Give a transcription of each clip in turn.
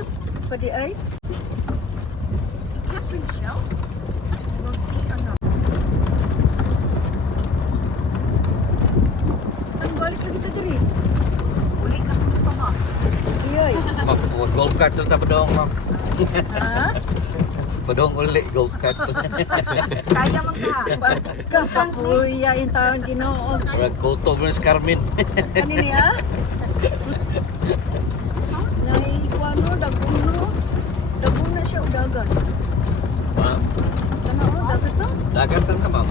post pwede ay. Captain shells? Ano? Ang balik lagi kita diri. Uli ka kung pa ba? Iyoy. Gold card to padong ma'am. Ha? Padong uli gold card. Kaya man ka. Kapang kuya yung taon Ginoo. Murag Coto Versus Carmen. Ano niya? Nay kuano daguno. Daguna siya udagan. Ma'am, Kana o dagat to? dagat na ma'am.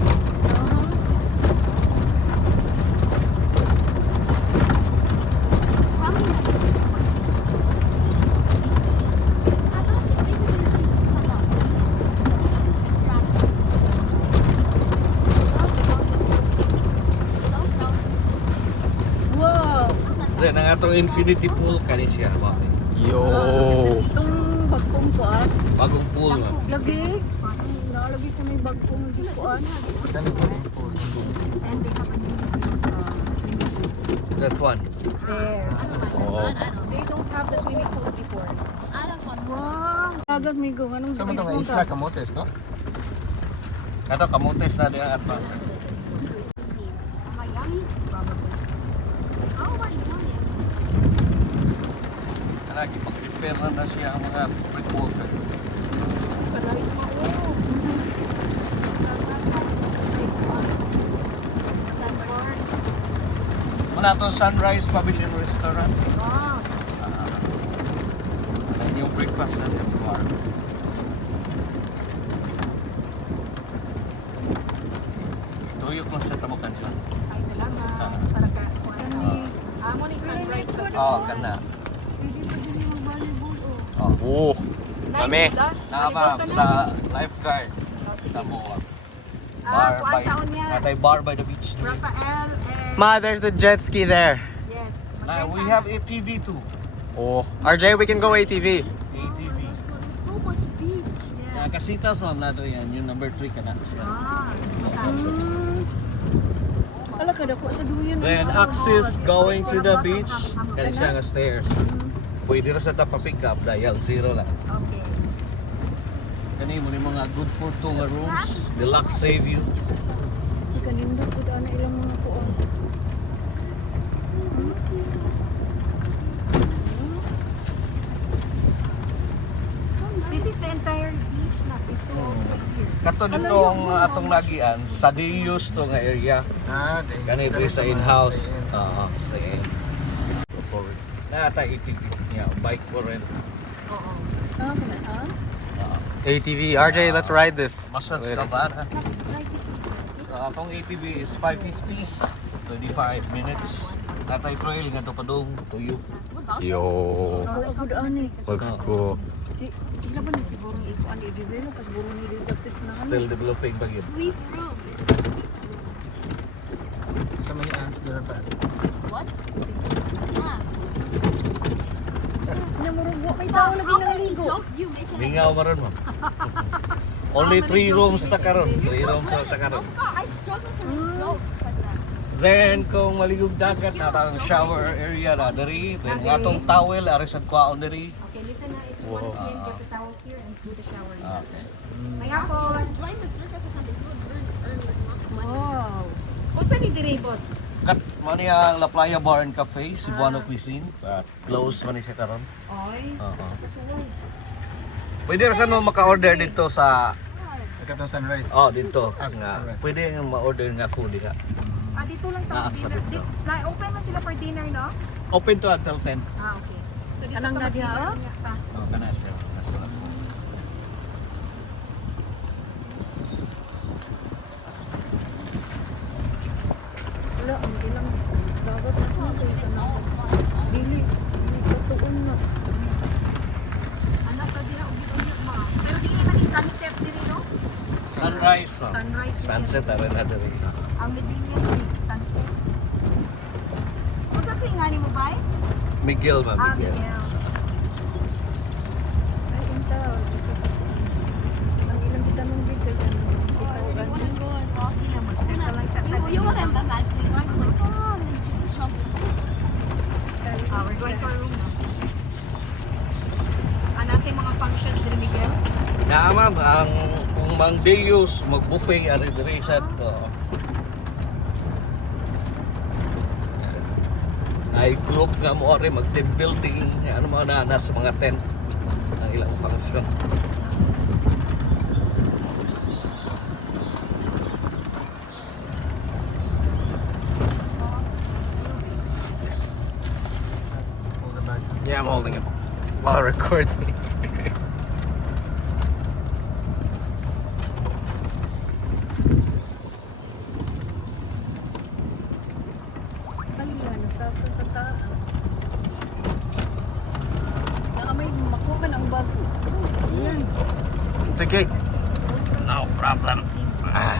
Wow. Then ang atong infinity pool kani siya ma'am. Yo. Itong bagkong ko Bagong pool ma'am. lagi. Nalagi ko may bagkong gikuan. And they have a new That one. There. Oh. They don't have the swimming pool before. Wow. Dagat migo anong Sa mga isla Camotes, no? Kato kamotes na diya at ma'am. Miami? Probably. Oh, Miami. Lagi pag-prepare na siya ang mga breakwater. Padali sa mga Muna to Sunrise Pavilion Restaurant. Wow. Ano yung breakfast natin bar. Tuyok lang sa tamukan siya. Ay, salamat. Para ka. Amo ni sunrise ko. Oo, kana. Pwede pa din yung volleyball o. Oh. Oh. Kami. Nakapa sa lifeguard. Oh, sige, Tamo. sige. Bar Kuan by, taon niya. natay bar by the beach. Rafael and... Ma, there's the jet ski there. Yes. Now we have ATV too. Oh. RJ, we can go ATV. ATV. So much beach. Yeah. Kasitas ma'am na to yan. Yung number 3 ka na siya. Ala kada ko sa duyan. Then access going to the beach. Kaya siya nga stairs. Pwede rin sa tapa pick up dahil 0 lang. Okay. Kani mo ni mga good for 2 nga rooms. Deluxe save you. Kanindot ko na ilang mga kuan. This is the entire beach na ito. Here. Kato nitong atong lagian, sa Deus to nga area. Ah, Kani pre sa in-house. Oo, sa in. Forward. Nata ATV niya, bike for rent. Oo. Ah, kana ah? ATV. RJ, let's ride this. Massage Wait. ka ba? Like this is So atong ATV is 550, 25 minutes. Natay trail nga to padung tuyo. Yo. Ako daan eh. Looks cool. Sila ba ni siguro ikuan i-develop pas siguro ni develop na ano. Still developing ba yun? sweet room. So many ants there, but What? Ah. Namurugwa may tao lagi naligo. You make it. Mingaw maron mo. Only 3 rooms ta karon. 3 rooms ta karon. I struggle to float like that. Then kung maligog dagat na tang shower area na diri, then atong towel ari sa kwaon diri. Okay, listen na. If you want to swim, get the towels here and do the shower. Okay. May hapon. Join the circus or something. Earn Wow. Kung saan ni dire, boss? Kat mo ni ang La Playa Bar and Cafe, Cebuano Cuisine. Close man ni siya karon. Oy. Oo. Pwede ra mo maka-order dito sa katong sunrise. dito. Ah, Nga, sunrise. pwede nga ma-order nga ko diha. Ah, dito lang Ah, tayo sa dinner. dito. Open na sila for dinner, no? Open to until 10. Ah, okay. So dito Kanang ka na diha, mag-dinner oh? niya pa. Oh, kana siya. Nasulat mo. Wala ang ilang dagat na ko kay kanang dili katuon na. Anak ka dira ugi-ugi ma. Pero di man ni sunset diri, no? Sunrise. ma'am. Sunrise. Sunset na rin na diri. Ang Medina sunset. Kung sa tingani mo ba? Miguel ba? Ah, Miguel. Miguel. Ay inta. Ang ilang kita mong big kay kanang ikaw gani. Magsettle lang sa tabi. You want to match me? We're going to our room now. Naamam ang kung mang day use mag-buffet ari diri sa to. Ay group nga mo ari mag-team building ano mo na nasa mga tent ng ilang function. Hold the bag. Yeah, I'm holding it while recording. Kanina, nasasa sa taas. Nakamay, makuha ka ng bago. Yan. It's okay. No problem. Ah.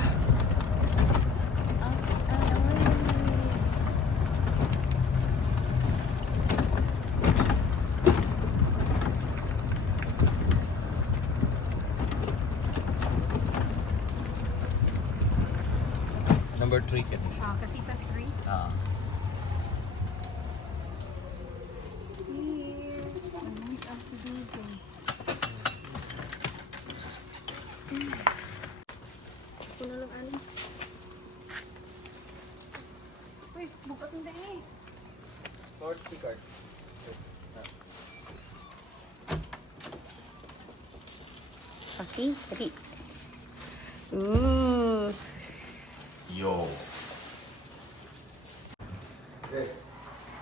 Number 3 ka ni siya. Casitas 3. Ah. Ito na lang ano. Uy, bukat na eh. North card. Okay, tadi. Ooh. Yo.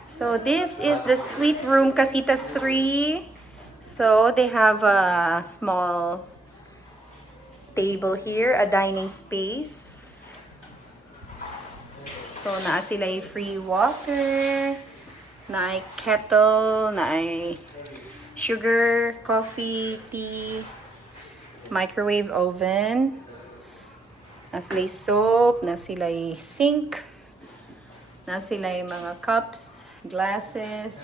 So this is the suite room, Casitas 3. So they have a small table here, a dining space. So naa sila free water, na kettle, na sugar, coffee, tea, microwave oven. Na sila soap, na sila sink, na sila mga cups, glasses,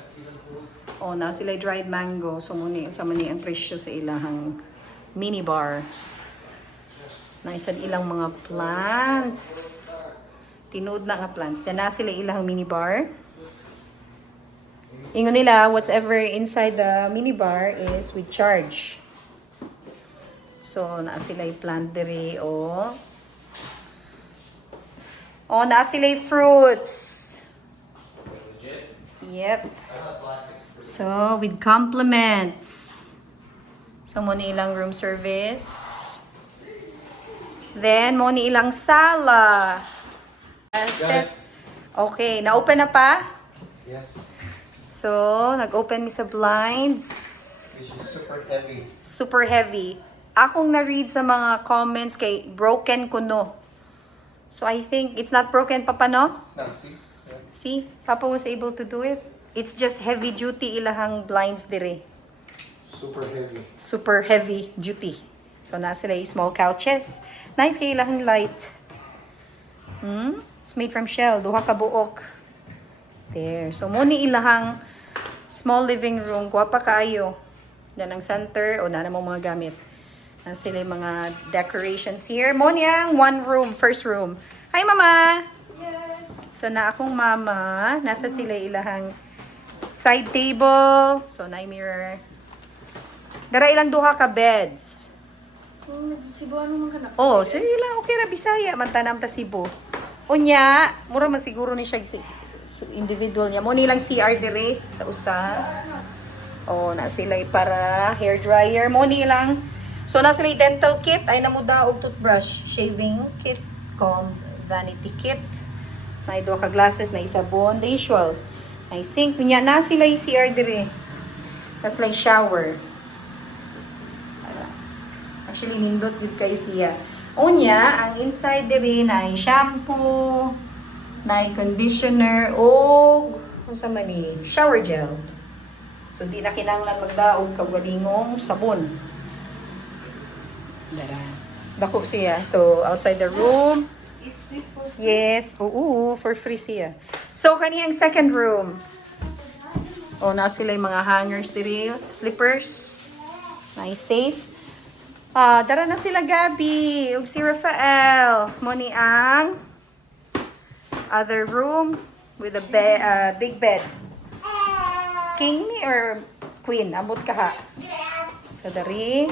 o na sila dried mango. So muni ang presyo sa ilahang minibar. Na isang ilang mga plants. Tinood na nga plants. Then na sila ilang minibar. Ingon nila, whatever inside the minibar is with charge. So na sila plant diri o na sila fruits. Yep. So, with compliments. So, mo ni ilang room service. Then, mo ni ilang sala. Set. Okay, na-open na pa? Yes. So, nag-open mi sa blinds. Which is super heavy. Super heavy. Akong na-read sa mga comments kay broken kuno. So, I think it's not broken, Papa, no? It's not, see? Yeah. See, Papa was able to do it. It's just heavy duty ilahang blinds dire. Super heavy. Super heavy duty. So na sila yung small couches. Nice kay ilahang light. It's made from shell. Duha ka buok. There. So mo ni ilahang small living room. Kuha pa kaayo. Dan ang center o na namang mga gamit. Na sila yung mga decorations here. Mo niyang one room, first room. Hi, Mama! Yes! So, na akong mama. Nasa sila ilahang side table. So, na mirror. Dara ilang duha ka beds. Oh, so ilang okay ra Bisaya. Mantanam ta Cebu. Unya, mura man siguro ni siya individual niya. Mo nilang CR dire sa usa. Oh, na sila para hair dryer. Mo nilang so, na sila dental kit, ay namuda og toothbrush, shaving kit, comb, vanity kit, na ido ka glasses, na isabon, the usual. Ay sink, kunya na sila yung CR dire. Tas lang shower. Actually, nindot yun kay siya. Unya, ang inside dire na shampoo, na conditioner, og, ano sa mani, shower gel. So, di na kinanglan magdaog kagwalingong sabon. Dako siya. So, outside the room. Is this for Yes. Oo, for free siya. So, kaniyang second room. O, na sila yung mga hangers diri. Slippers. Nice, safe. Dara na sila Gabi. Ug si Rafael. Moni ang other room with a big bed. King ni or queen? Abot ka ha. So, dari.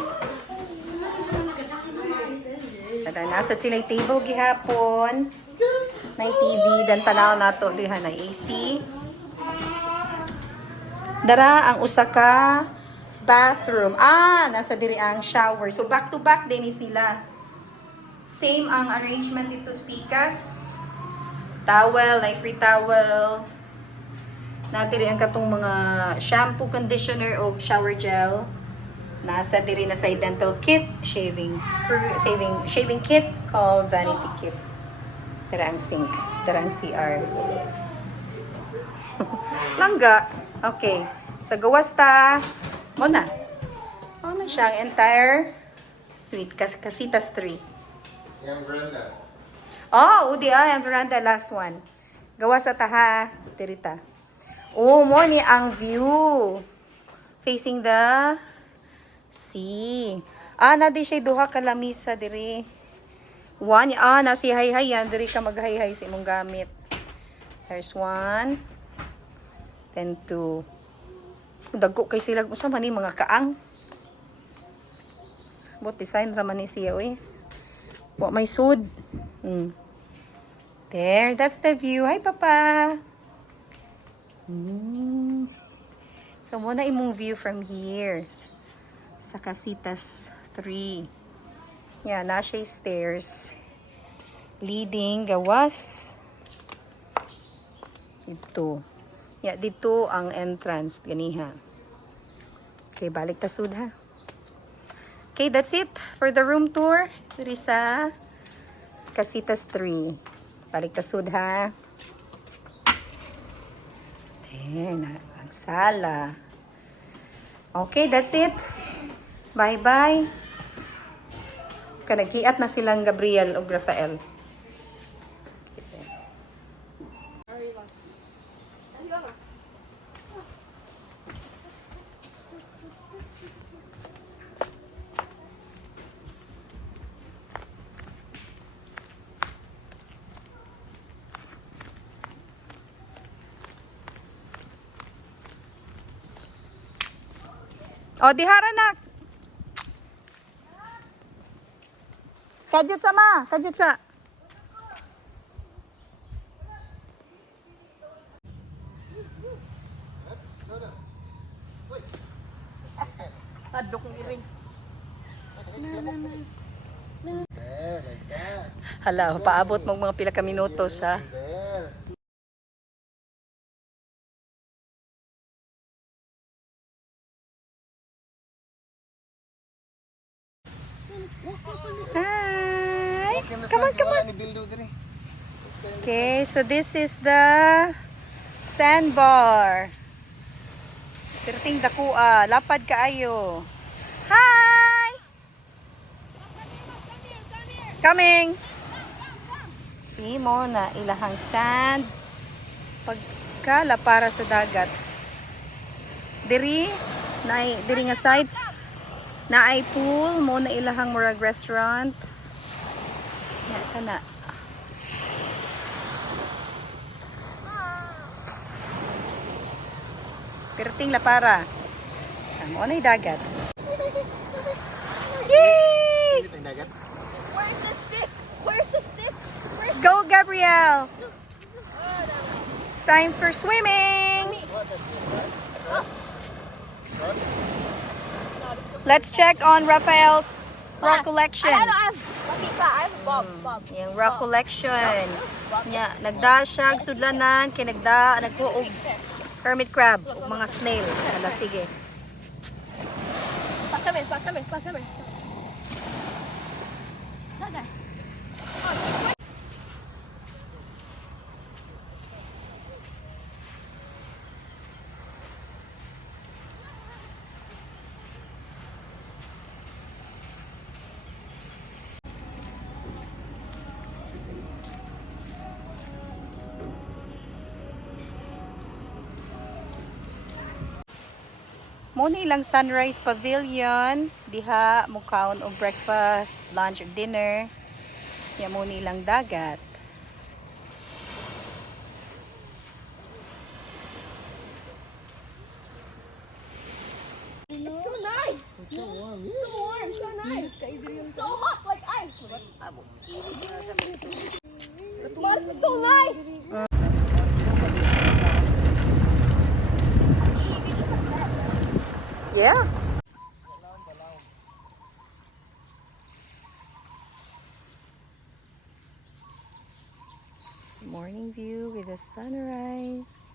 Tara, nasa sila yung table gihapon. Na TV, dan tanaw nato diha na AC. Dara ang usa ka bathroom. Nasa diri ang shower. So back to back din ni sila. Same ang arrangement dito spikas. Towel, na free towel. Na diri ang katong mga shampoo, conditioner o shower gel. Nasa diri na sa dental kit, shaving kit called vanity kit. Dara ang sink, dara ang CR. Langga. Okay. Sa gawas ta, muna. Ano siya ang entire suite, Casitas 3. Yung veranda. Udi ang veranda, last one. Gawas ta ha, dirita. Mo ni ang view. Facing the sea. Na di siya duha ka lamisa diri. One, na si hay-hay yan. Diri ka mag-hay-hay sa imong gamit. There's one. Then two. Dagko kay sila. Usa man ni mga kaang. Bot design raman ni siya, uy. Wa may sud. There, that's the view. Hi, Papa. So, muna imong view from here. Sa Casitas 3. Yan, na siya stairs. Leading gawas. Dito. Dito ang entrance. Ganiha. Okay, balik ta sud ha. Okay, that's it for the room tour. Diri sa Casitas 3. Balik ta sud ha. There na ang sala. Okay, that's it. Bye-bye. Kanagkiat na silang Gabriel o Rafael. Dihara na. Kajut sama, kajut sa. Adok ng iring. There, like that. Hala, paabot mo mga pila ka minutos ha. There. Hi. Come on. Okay, so this is the sandbar. Perting dakua, lapad kaayo. Hi. Coming. See mo na ilahang sand. Pagkala para sa dagat. Diri nga side. Na ay pool mo na ilahang murag restaurant. Kana. Perting la para. Mo na dagat. Yay! Where's the stick? Where's the stick? Go, Gabriel! It's time for swimming! Let's check on Rafael's rock collection. I have Bob. Yung rock collection. Nya, nagdasyag, sudlanan, kay nagkuog hermit crab, ug mga snail. Ala, sige. Pásame. Mo ni ilang Sunrise Pavilion, diha mukaon og breakfast, lunch ug dinner. Ya mo ni ilang dagat. It's so nice. So warm, so nice. So hot, like ice. But it's so nice. Yeah. Morning view with the sunrise.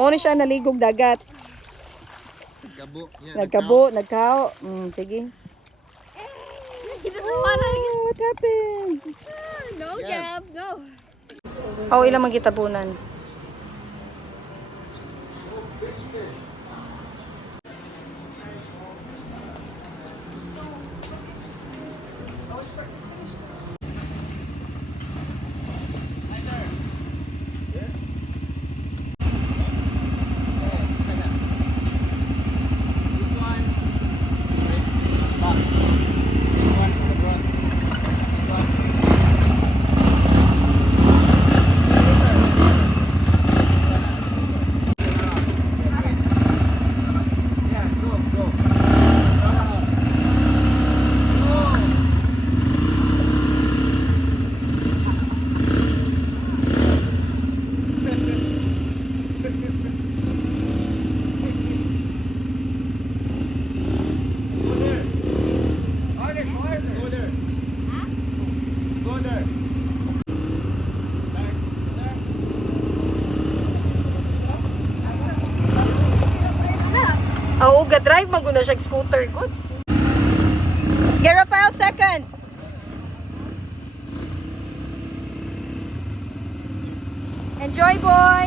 Mo ni siya naligog dagat. Nagkabo. Yeah, Nagkabo, nagkao. Sige. Oh, what happened? No, Gab, no. Oh, ilang magitabunan. Oo, ga-drive maguna siya scooter good. Get Rafael second. Enjoy, boy.